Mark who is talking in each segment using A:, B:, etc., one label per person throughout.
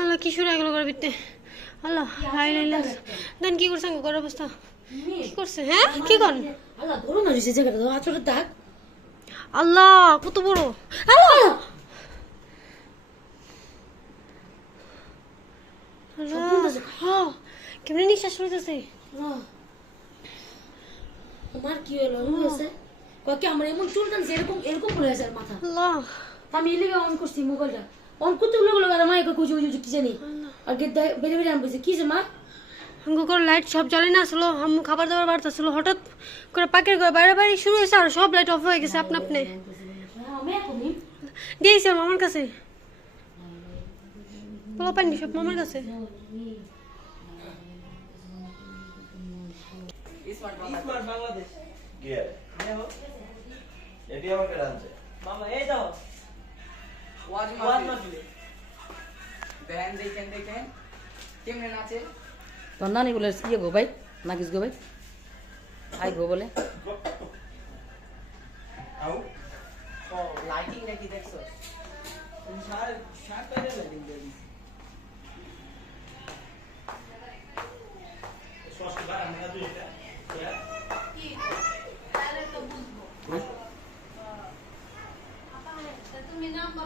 A: আল্লাহ কি শুরু হয়ে গেল ঘরের ভিতরে আল্লাহ হাই লাইলা দেন কি করছেন ঘরের অবস্থা? কি করছে হ্যাঁ? কি কর?
B: আল্লাহ গরম না হয়েছে জায়গাটা তো আচরের দাগ
A: আল্লাহ কত বড়। আল্লাহ আল্লাহ। হ্যাঁ কেমন নিঃশ্বাস হইতেছে।
B: তোমার কি হলো? হয়েছে? কয় কি আমার এমন চুল টানছে এরকম এরকম করে হয়েছে আর মাথা।
A: আল্লাহ।
B: আমি এলিগে অন করছি মোবাইলটা। অন করতে গুলো গুলো আর মায়ের কুচি কুচি কি জানি আর গেট বেড়ে বেড়ে বলছি কি মা
A: করে লাইট সব জ্বলে না আসলো আম্মু খাবার দাবার বাড়তেছিল হঠাৎ করে পাকের ঘরে বাইরে বাইরে শুরু হয়েছে আর সব লাইট অফ হয়ে গেছে আপনা আপনি দিয়েছি মামার কাছে পোলা পাইনি সব মামার কাছে
C: স্মার্ট বাংলাদেশ
D: এটি আমাকে রাঁধছে
C: মামা এই দাও
E: ওয়াজ মাহফিল দেখেন দেখেন দেখেন কেমনে নাচে
B: তোর নানি বলে ইয়ে গো ভাই নাকিস গো ভাই। আই গো বলে।
D: আউ।
E: ও লাইটিং নাকি দেখছ?
C: সার সার পাইলে লাইটিং দিয়ে দিছি
D: ষষ্ঠ বার আমি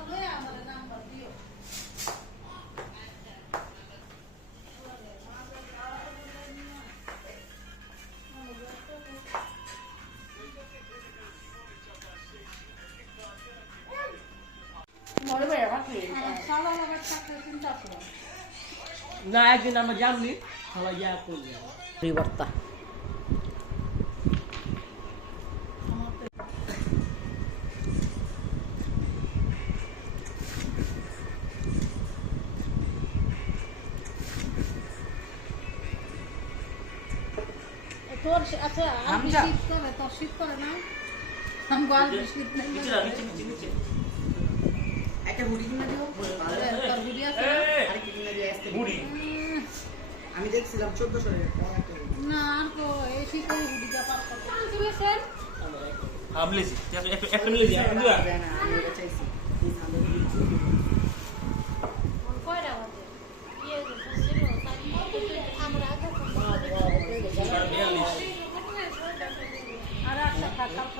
D: না দুই এটা
C: না একদিন আমরা জাননি সবাই যা করবে
F: তোর আচ্ছা আর শীত করে তোর শীত করে না আমি বল শীত নেই
E: একটা হুডি কিনে দিও
F: তোর আছে
E: কিনে আমি দেখছিলাম চোদ্দশো
F: না আর তো এই শীতে ভিডিও পার করতে
D: হামলেছি একটা একটা মিলেছি একটা দুয়া
E: আমি ওটা চাইছি
A: কয়টা বাজে ইয়ে আমরা আগে
D: বিয়াল্লিশ
F: আর একটা খা কালকে বাড়ি যা কালকে সাইডে দোকান নেই মনে করতে
E: আর অনেক ভালো দিব
F: আলুর দম বানাইতাম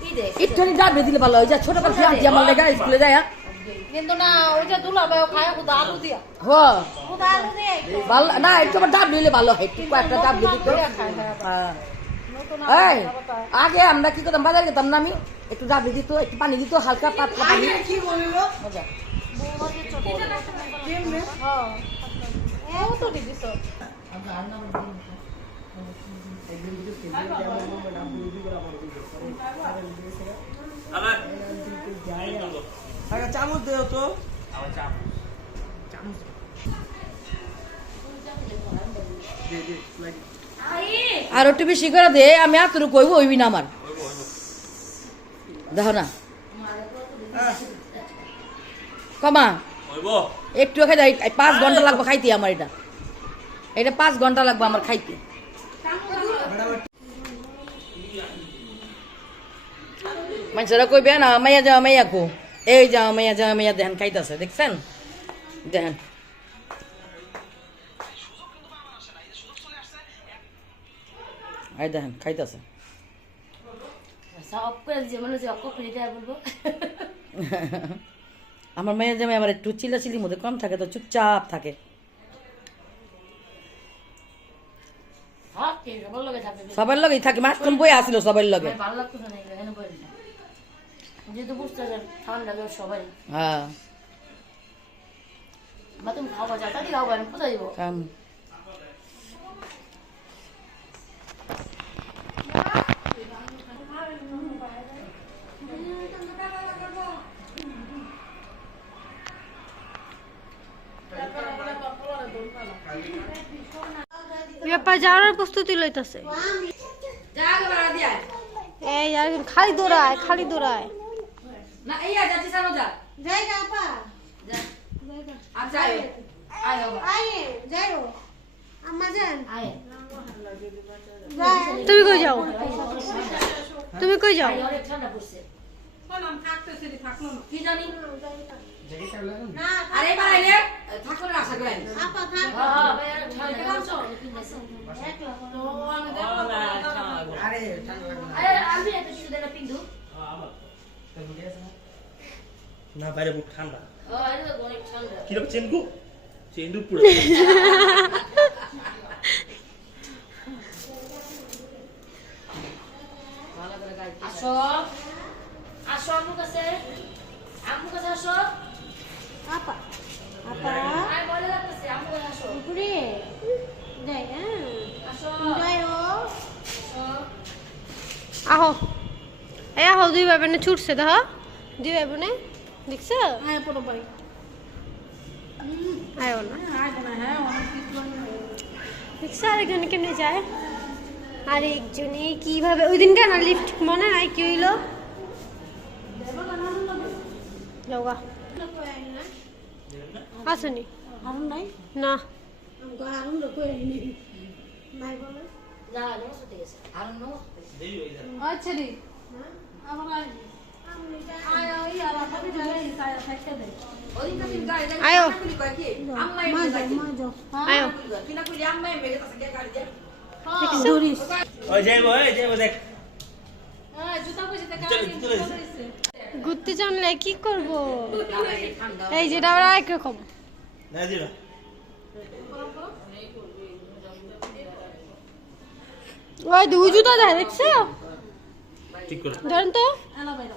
G: একটুখানি ডাবে দিলে ভালো হয়। যা ছোট দিয়ে আমার লেগা স্কুলে যায়
F: কিন্তু না ওই যে দুলা ভাই খায় খুদা আলু দিয়া।
G: হ।
F: খুদা আলু দিয়ে
G: ভালো না একটু আমার ডাব দিলে ভালো হয় একটু একটা ডাব দিত
F: খায়
G: হ্যাঁ। এই আগে আমরা কি করতাম বাজারে যেতাম না আমি? একটু ডাব দিত একটু পানি দিত হালকা পাতলা পানি।
E: কি বলল?
G: মজা।
F: হ্যাঁ। ও তো
C: একটা চামচ দেও তো।
G: আর একটু বেশি করে দে আমি এতটুকু কইব হইবি না আমার। দেখো না। কমা একটু খাই পাঁচ ঘণ্টা লাগবে খাইতে আমার এটা। এটা পাঁচ ঘণ্টা লাগবে আমার খাইতে। মানুষেরা কইবে না মাইয়া যাওয়া মাইয়া কো এই যাওয়া মাইয়া যাওয়া মাইয়া দেখেন খাইতেছে দেখছেন দেখেন এই দেখেন খাইতেছে আমার মেয়ের জামাই আবার একটু চিলাচিলির মধ্যে কম থাকে তো চুপচাপ থাকে
B: হ্যাঁ ঠিক আছে ভালো লাগে থাকবে
G: সবার লগেই থাকে মাঝখান বই আসিল সবার লগে?
B: ভালো লাগতো না এখানে বলি যেহেতু বুঝতে পারছেন ঠান্ডা লাগে সবাই
G: হ্যাঁ
B: বা তুমি খাওয়া
A: ব্যাপার যাওয়ার প্রস্তুতি লইতাছে। এই আর খালি দৌড়ায় খালি দৌড়ায়।
B: না এই যা যাচ্ছি সামনে যা।
F: যাই গা আপা।
B: যা। আয় আয় বাবা।
F: আয়ে যাই ও। আম্মা যান।
B: আয়।
A: তুমি কই যাও? তুমি কই যাও?
F: বললাম থাকতেছি থাকল
B: কি জানি?
F: না
B: আরে বাড়াইলে থাকো না আশা করি
F: আপা থাক
B: হ্যাঁ হ্যাঁ ভাই আর ঠান্ডা পড়ছে
F: একলা বলো
E: আরে ঠান্ডা লাগবে না।
B: আরে আমি একটা কিছু দেনা পিন্দু
D: না বাইরে খুব ঠান্ডা
B: ও আরে তো অনেক ঠান্ডা
D: কীরকম চেনকু চেন্দু পুরো
B: আসো আসো আম্মু কাছে আম্মু কাছে আসো
F: আপা আপা
B: আয় বলে লাগতেছে আম্মু কাছে আসো
F: উপরে যাই হ্যাঁ
B: আসো
F: যাই ও
B: আসো
A: আহো। এই আহো দুই ভাই বোনে ছুটছে দেখো। দুই ভাই বোনে দেখছ
F: আয়
A: না।
F: না হ্যাঁ কিছু
A: দেখছ আরেকজনে কেমনে যায়? আরেকজনে কীভাবে ওই দিন কেন লিফট মনে নাই কি হইল? যাওগা আসনি। না।
F: নি আচ্ছা রে আয়। আয়। হ্যাঁ।
A: ঘুরতে জানলে কি করব?
B: এই
A: যেটা আবার একরকম
D: না
A: ওই দুই জুতা দেয় দেখছ
D: ঠিক করে।
A: ধরেন তো।
F: এলা বাইরো